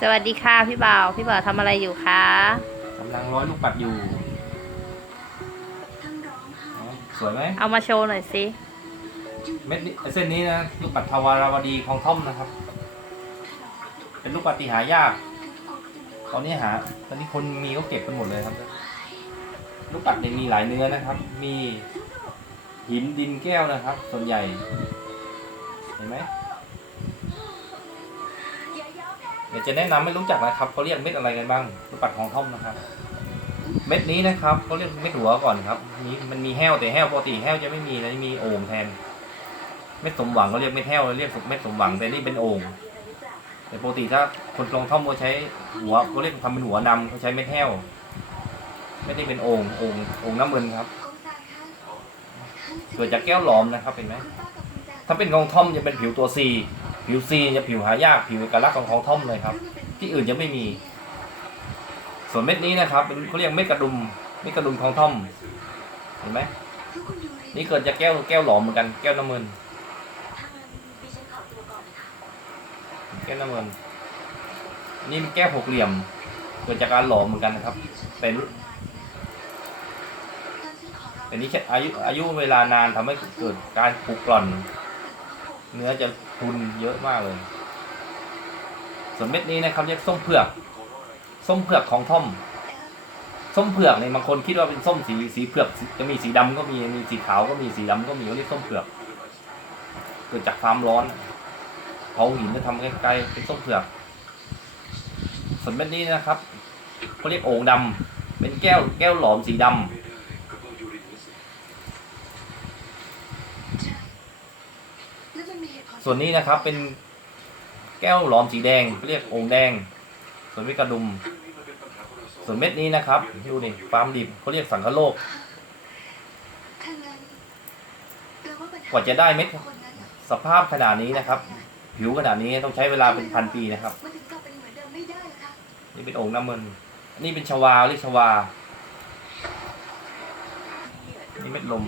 สวัสดีค่ะพี่บ่าว พี่บ่าวทำอะไรอยู่คะกำลังร้อยลูกปัดอยู่อ๋อสวยไหม เอามาโชว์หน่อยสิ เม็ดนี้เส้นนี้นะลูกปัดทวาราวดีของท่อมนะครับ เป็นลูกปัดที่หายาก ตอนนี้หา ตอนนี้คนมีก็เก็บกันหมดเลยครับ ลูกปัดเนี่ยมีหลายเนื้อนะครับ มีหินดินแก้วนะครับ ส่วนใหญ่ เห็นไหม เดี๋ยวจะแนะนำให้รู้จักนะครับเขาเรียกเม็ดอะไรกันบ้างลูกปัดของท่อมนะครับ เม็ดนี้นะครับเขาเรียกเม็ดหัวก่อนครับนี่มันมีแห้วแต่แห้วปกติแห้วจะไม่มีนะมีโอ่งแทน เม็ดสมหวังเขาเรียกเม็ดแห้วเรียกเม็ดสมหวังแต่นี่เป็นโอ่งแต่ปกติถ้าคนลองท่อมเขาใช้หัวเขาเรียกทำเป็นหัวนำเขาใช้เม็ดแห้วไม่ได้เป็นโอ่งโอ่งโอ่งน้ำมันครับเกิดจากแก้วหลอมนะครับเห็นไหมถ้าเป็นของท่อมจะเป็นผิวตัวซี ผิวซีจะผิวหายากผิวเอกลักษณ์ของของท่อมเลยครับ ที่อื่นจะไม่มี ส่วนเม็ดนี้นะครับเป็นเขาเรียกเม็ดกระดุมเม็ดกระดุมของท่อม เห็นไหมนี่เกิดจากแก้วแก้วหลอมเหมือนกันแก้วน้ำมันแก้วน้ำมันนี่เป็นแก้วหกเหลี่ยม เกิดจากการหลอมเหมือนกันนะครับ เป็นแต่นี้อายุอายุเวลานานทำให้เกิดการผุกร่อน เนื้อจะ พุนเยอะมากเลย ส่วนเม็ดนี้นะครับเรียกส้มเผือก ส้มเผือกของท่อม ส้มเผือกเนี่ยบางคนคิดว่าเป็นส้มสีสีเผือกจะมีสีดำก็มีมีสีขาวก็มีสีดำก็มีเขาเรียกส้มเผือก เกิดจากความร้อนเผาหินจะทำใกล้ๆเป็นส้มเผือก ส่วนเม็ดนี้นะครับเขาเรียกโอ่งดำเป็นแก้วแก้วหลอมสีดำ ส่วนนี้นะครับเป็นแก้วหลอมสีแดงเรียกโอ่งแดง ส่วนเม็ดกระดุม ส่วนเม็ดนี้นะครับดูนี่ฟาร์มดิบเขาเรียกสังคโลก กว่าจะได้เม็ดสภาพขนาดนี้นะครับผิวขนาดนี้ต้องใช้เวลาเป็นพันปีนะครับนี่เป็นโอ่งน้ำมันนี่เป็นชวาเรียกชวานี่เม็ดลม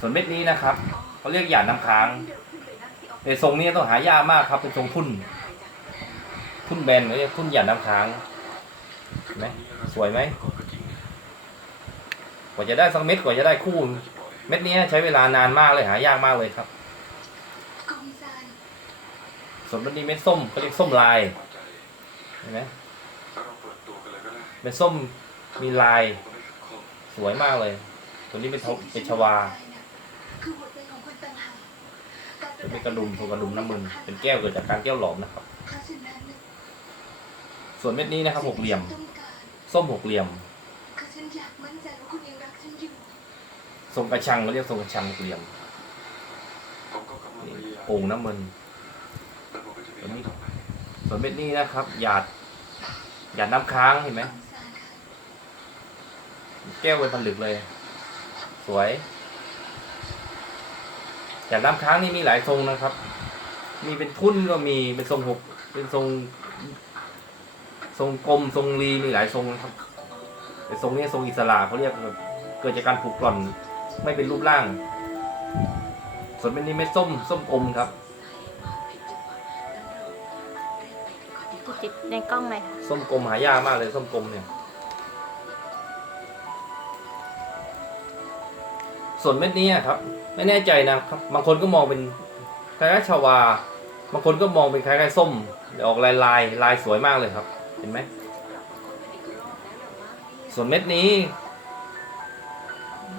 ส่วนเม็ดนี้นะครับเขาเรียกหยาดน้ำค้าง แต่ทรงนี้ต้องหายากมากครับเป็นทรงทุ่นทุ่นแบนเรียกทุ่นหยาดน้ำค้างเห็นไหมสวยไหมกว่าจะได้สักเม็ดกว่าจะได้คู่ เม็ดนี้ใช้เวลานานมากเลยหายากมากเลยครับส่วนเม็ดนี้เม็ดส้มเขาเรียกส้มลายเห็นไหมเป็นส้มมีลาย สวยมากเลย ตัวนี้เป็นทบเป็นชวา ตัวนี้กระดุมตัวกระดุมน้ำมันเป็นแก้วเกิดจากการแก้วหลอมนะครับ ส่วนเม็ดนี้นะครับหกเหลี่ยม ส้มหกเหลี่ยมทรงกระชังเขาเรียกทรงกระชังหกเหลี่ยมโอ่งน้ำมันส่วนนี้ส่วนเม็ดนี้นะครับหยาดหยาดน้ำค้างเห็นไหมแก้วเป็นผลึกเลย สวย หยาดน้ำค้างนี่มีหลายทรงนะครับ มีเป็นทุ่นก็มีเป็นทรงหกเป็นทรง ทรงกลมทรงรีมีหลายทรงนะครับแต่ทรงนี้ทรงอิสระเขาเรียกแบบเกิดจากการผูกกร่อนไม่เป็นรูปร่าง ส่วนเป็นนี้เม็ดส้มส้มอมครับติดในกล้องเลยค่ะ ส้มกลมหายากมากเลยส้มกลมเนี่ย ส่วนเม็ดนี้ครับ ไม่แน่ใจนะครับ บางคนก็มองเป็นคล้ายๆชาวา บางคนก็มองเป็นคล้ายๆส้มออกลายลายลายสวยมากเลยครับ เห็นไหมส่วนเม็ดนี้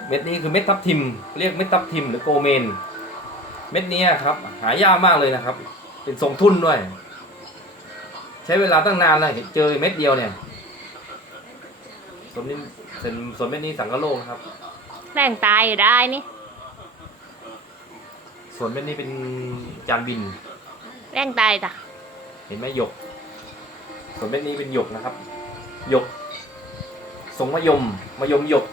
เม็ดนี้คือเม็ดทับทิม เรียกเม็ดทับทิมหรือโกเมน เม็ดนี้ครับ หายากมากเลยนะครับ เป็นทรงทุ่นด้วย ใช้เวลาตั้งนานเลยเจอเม็ดเดียวเนี่ยส่วนนี้ส่วนส่วนเม็ดนี้สังกะโลกครับ แรงตายอยู่ได้นี่ส่วนเม็ดนี้เป็นจานบินแรงตายจ้ะเห็นไหมหยก ส่วนเม็ดนี้เป็นหยกนะครับ หยกทรงมะยมมะยมหยก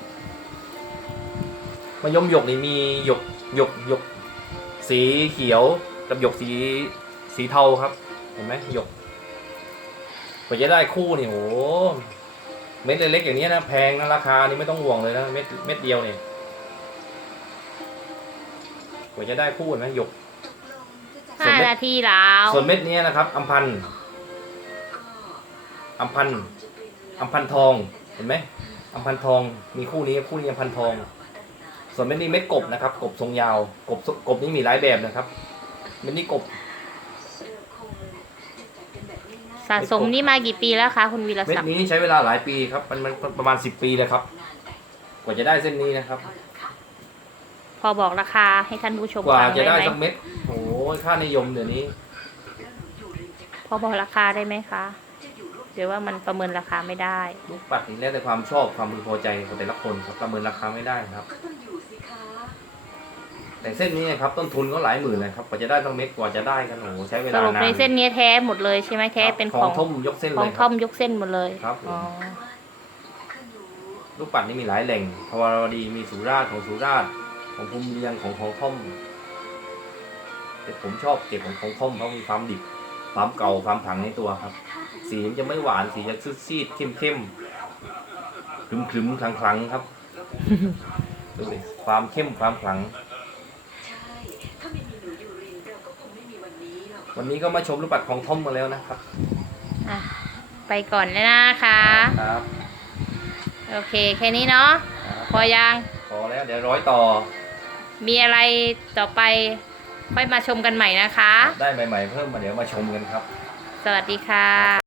มะยมหยกนี่มีหยกหยกหยก สีเขียวกับหยกสีสีเทาครับ เห็นไหมหยกกว่าจะได้คู่นี่โหเม็ดเล็กๆอย่างนี้นะแพงนะราคานี่ไม่ต้องห่วงเลยนะเม็ดเม็ดเดียวเนี่ย กว่าจะได้คู่นะหยกส่วนห้าเม็ดนาทีแล้วส่วนเม็ดนี้นะครับอัมพันธ์อัมพันธ์อัมพันธ์ทองเห็นไหมอัมพันธ์ทองมีคู่นี้คู่นี้อัมพันธ์ทอง ส่วนเม็ดนี้เม็ดกบนะครับ กบทรงยาว กบกบนี้มีหลายแบบนะครับเม็ดนี้กบสะสมนี่มากี่ปีแล้วคะคุณวีรเม็ดศักดิ์นี้ใช้เวลาหลายปีครับมันมันประมาณสิบปีเลยครับ กว่าจะได้เส้นนี้นะครับ พอบอกราคาให้ท่านผู้ชมกว่าฟังจะได้ได้ไหมสักเม็ดโอ้ยค่านิยมเดี๋ยวนี้พอบอกราคาได้ไหมคะหรือว่ามันประเมินราคาไม่ได้ ลูกปัดนี่แล้วแต่ความชอบความพึงพอใจของแต่ละคนครับประเมินราคาไม่ได้ครับแต่เส้นนี้นะครับต้นทุนก็หลายหมื่นนะครับกว่าจะได้ต้องเม็ดกว่าจะได้กันโอ้โหใช้เวสลารุปนานในเส้นนี้แท้หมดเลยใช่ไหมแท้เป็นขขอองงท่มยกเส้นขเลองยคท่รัอบ มยกเส้นหมดเลยครับอ๋อลูกปัดนี่มีหลายแหล่งพวารวดีมีสุราษฎร์ของสุราษฎร์ ของภูมิเรียงของของท่อมแต่ผมชอบเก็บของของท่อมเพราะมีความดิบความเก่าความผังในตัวครับ สีมันจะไม่หวานสีจะซีดๆเข้มเข้มๆครึมครึมๆคลังคลังๆครับดูดิความเข้มความขลัง วันนี้ก็มาชมรูปปัดของท่อมมาแล้วนะครับอะไปก่อนแล้วนะคะครับ โอเค แค่นี้เนาะครับพอยัง พอแล้วเดี๋ยวร้อยต่อ มีอะไรต่อไปค่อยมาชมกันใหม่นะคะ ได้ใหม่ๆเพิ่มมาเดี๋ยวมาชมกันครับ สวัสดีค่ะ